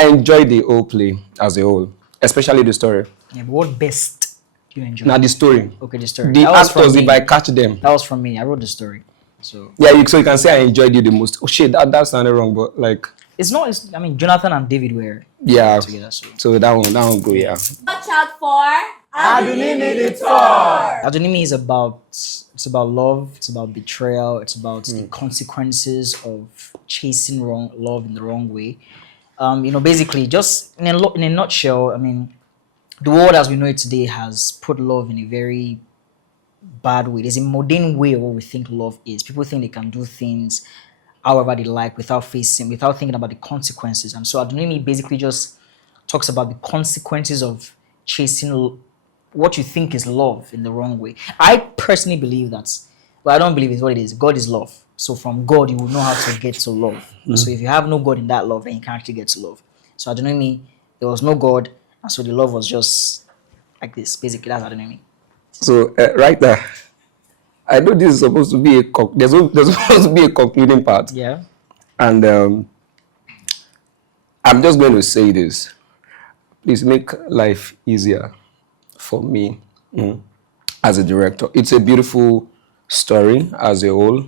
I enjoyed the whole play as a whole, especially the story. Yeah, but what best you enjoyed? Now the story. Okay, the story. The That was from actors, me. if I catch them. That was from me. I wrote the story. So Yeah, so you can say I enjoyed you the most. Oh shit, that sounded wrong, but like it's not. I mean, Jonathan and David were together. So So that one go, yeah. Watch out for Adunni the tour. Adunni is about love. It's about betrayal. It's about the consequences of chasing love in the wrong way. Basically, just in a nutshell, I mean, the world as we know it today has put love in a very bad way. There's a modern way of what we think love is. People think they can do things however they like without thinking about the consequences. And so Adunni basically just talks about the consequences of chasing what you think is love in the wrong way. I personally believe that, but I don't believe it's what it is. God is love. So from God, you will know how to get to love. So if you have no God in that love, then you can't actually get to love. So Adunni, there was no God, and so the love was just like this. Basically, that's Adunni. So right there, I know this is supposed to be there's supposed to be a concluding part. Yeah. And I'm just going to say this. Please make life easier for me as a director. It's a beautiful story as a whole.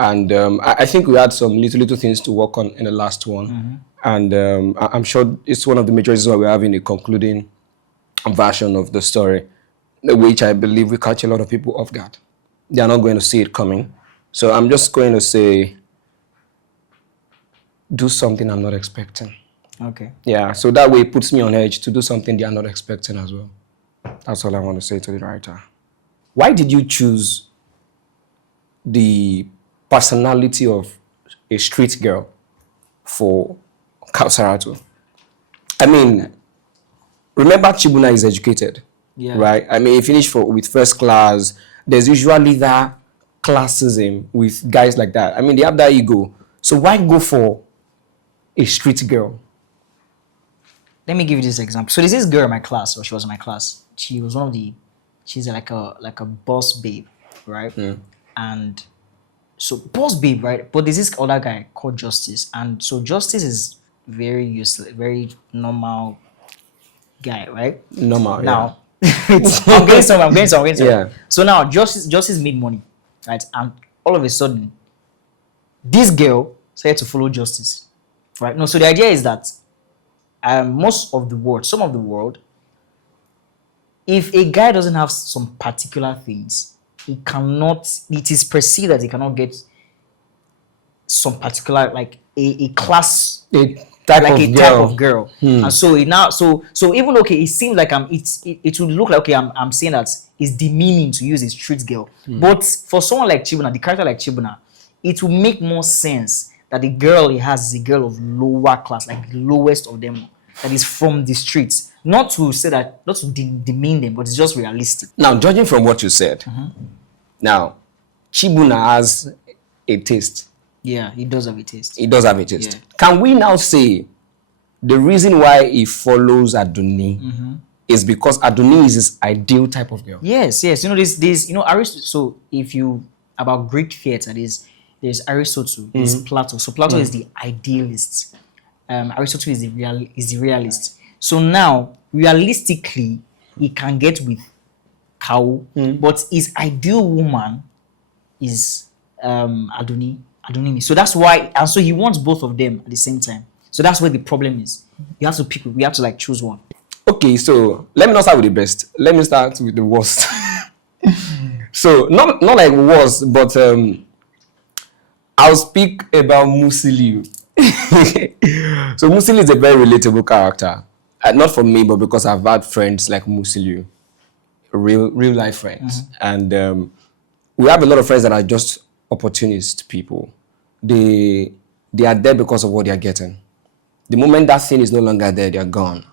And I think we had some little things to work on in the last one. And I'm sure it's one of the major reasons why we're having a concluding version of the story, which I believe will catch a lot of people off guard. They are not going to see it coming. So I'm just going to say, do something I'm not expecting. Okay. Yeah, so that way it puts me on edge to do something they are not expecting as well. That's all I want to say to the writer. Why did you choose the personality of a street girl for Kausaratu? I mean, remember Chibuna is educated, right? I mean, he finished with first class. There's usually that classism with guys like that. I mean, they have that ego. So why go for a street girl? Let me give you this example. So there's this girl in my class, or she was in my class. She was she's like a boss babe, right? And so boss babe, right? But there's this other guy called Justice. And so Justice is very useless, very normal guy, right? Normal, now, I'm getting somewhere. Yeah. So now Justice made money, right? And all of a sudden, this girl started to follow Justice, right? No, so the idea is that some of the world, if a guy doesn't have some particular things, it is perceived that he cannot get some particular, like a class, type of girl. And so even okay, it seems like it would look like, okay, I'm saying that it's demeaning to use a street girl. But for someone like Chibuna, the character like Chibuna, it will make more sense that the girl he has is a girl of lower class, like the lowest of them, that is from the streets. Not to say that, not to demean them, but it's just realistic. Now, judging from what you said, now, Chibuna has a taste. Yeah, he does have a taste. He does have a taste. Yeah. Can we now say the reason why he follows Adunni is because Adunni is his ideal type of girl? Yes. You know, there's Aristotle. So if you about Greek theater, there's Aristotle, there's Plato. So Plato is the idealist. Aristotle is the realist. So now, realistically, he can get with Kau, but his ideal woman is Adunni. So that's why, and so he wants both of them at the same time. So that's where the problem is. You have to pick. We have to like choose one. Okay, so let me not start with the best. Let me start with the worst. So not like worst, but I'll speak about Musiliu. So Musiliu is a very relatable character. Not for me, but because I've had friends like Musiliu, real life friends, and we have a lot of friends that are just opportunist people. They are there because of what they are getting. The moment that thing is no longer there, they are gone.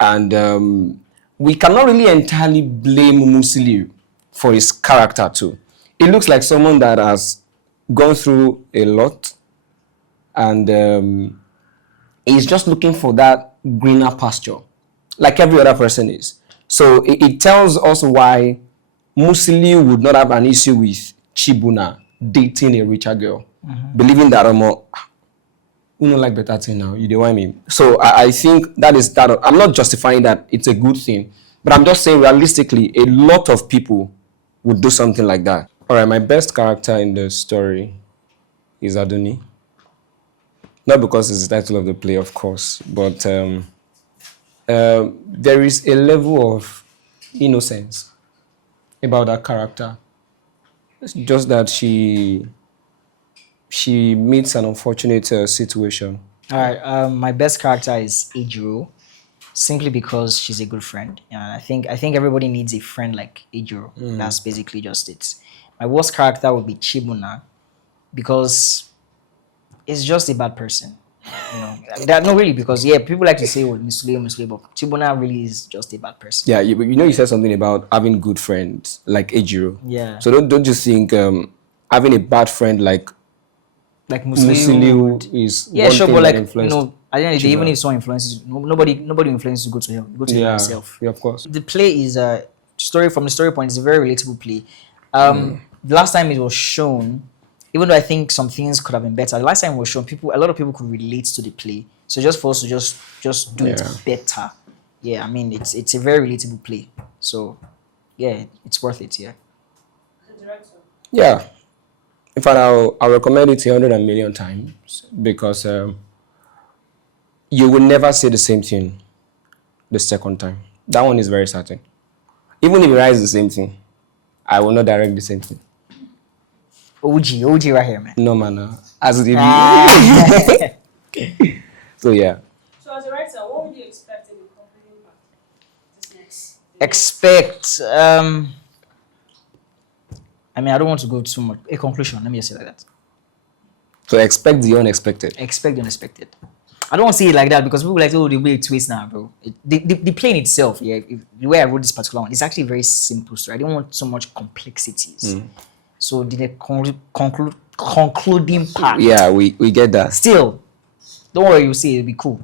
And we cannot really entirely blame Musiliu for his character too. It looks like someone that has gone through a lot, and he's just looking for that greener pasture, like every other person is. So it tells us why Musiliu would not have an issue with Chibuna dating a richer girl, believing that who don't like better thing now? You know what I mean? So I think that is that. I'm not justifying that it's a good thing, but I'm just saying realistically, a lot of people would do something like that. All right, my best character in the story is Adunni. Not because it's the title of the play, of course, but there is a level of innocence about that character. It's just that she meets an unfortunate situation. All right. My best character is Ejiro, simply because she's a good friend. I think everybody needs a friend like Ejiro. That's basically just it. My worst character would be Chibuna, because it's just a bad person. That no really, because people like to say Muslim, but Chibuna really is just a bad person. Yeah, you said something about having good friends like Ejiro. Yeah. So don't you think having a bad friend like Like Musiliu Muslim. is Yeah, one sure, thing but that like influenced? at the end of the day, even Chibuna? if someone influences you, nobody influences you go to hell. You go to hell Yeah, yourself. yeah, of course. The play is a story from the story point. It's a very relatable play. The last time it was shown, even though I think some things could have been better, the last time it was shown, a lot of people could relate to the play. So just for us to just do it Yeah. better. Yeah, I mean it's a very relatable play. So yeah, it's worth it. Yeah. The director. Yeah. In fact, I'll recommend it 100 million times because you will never say the same thing the second time. That one is very certain. Even if you write the same thing, I will not direct the same thing. OG right here, man. No manner. As it Ah. So yeah. So as a writer, what would you expect in the concluding part? This next. Expect I mean, I don't want to go too much. A conclusion, let me just say like that. So expect the unexpected. Expect the unexpected. I don't want to say it like that because people like, oh, the way it twists now, bro. The play in itself, the way I wrote this particular one, it's actually very simple story. I didn't want so much complexities. So the concluding part, Yeah, we get that. still, don't worry, you'll see, it'll be cool.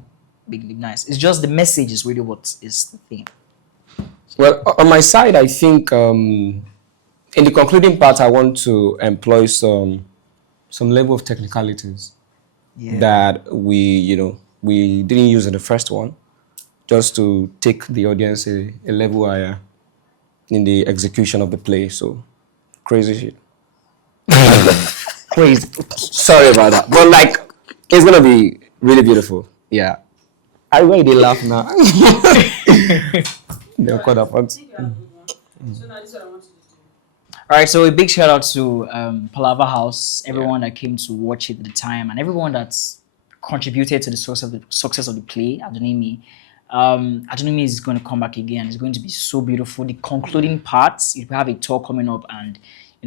Be nice. It's just the message is really what is the thing. Well, on my side, I think in the concluding part, I want to employ some level of technicalities Yeah. that we didn't use in the first one, just to take the audience a level higher in the execution of the play. So crazy shit. Crazy. Sorry about that, but like it's gonna be really beautiful. Yeah. I really laugh now. They'll call that I part. think you have a good one. So now this is what I want you to do. All right, so a big shout out to Palava House, everyone that came to watch it at the time, and everyone that's contributed to the success of the play. Adunni. Adunni is going to come back again. It's going to be so beautiful. The concluding parts, you have a tour coming up, and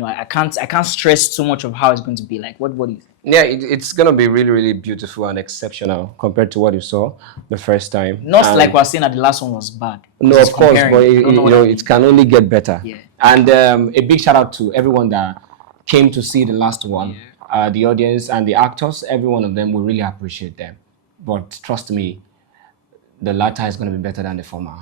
I can't stress too much of how it's going to be. Like, what do you think? Yeah, it's gonna be really, really beautiful and exceptional compared to what you saw the first time. Not And- like we're saying that the last one was bad. No, It's of course, comparing. but I don't know what that it means. can only get better. Yeah. And a big shout out to everyone that came to see the last one, the audience and the actors. Every one of them, we really appreciate them. But trust me, the latter is going to be better than the former.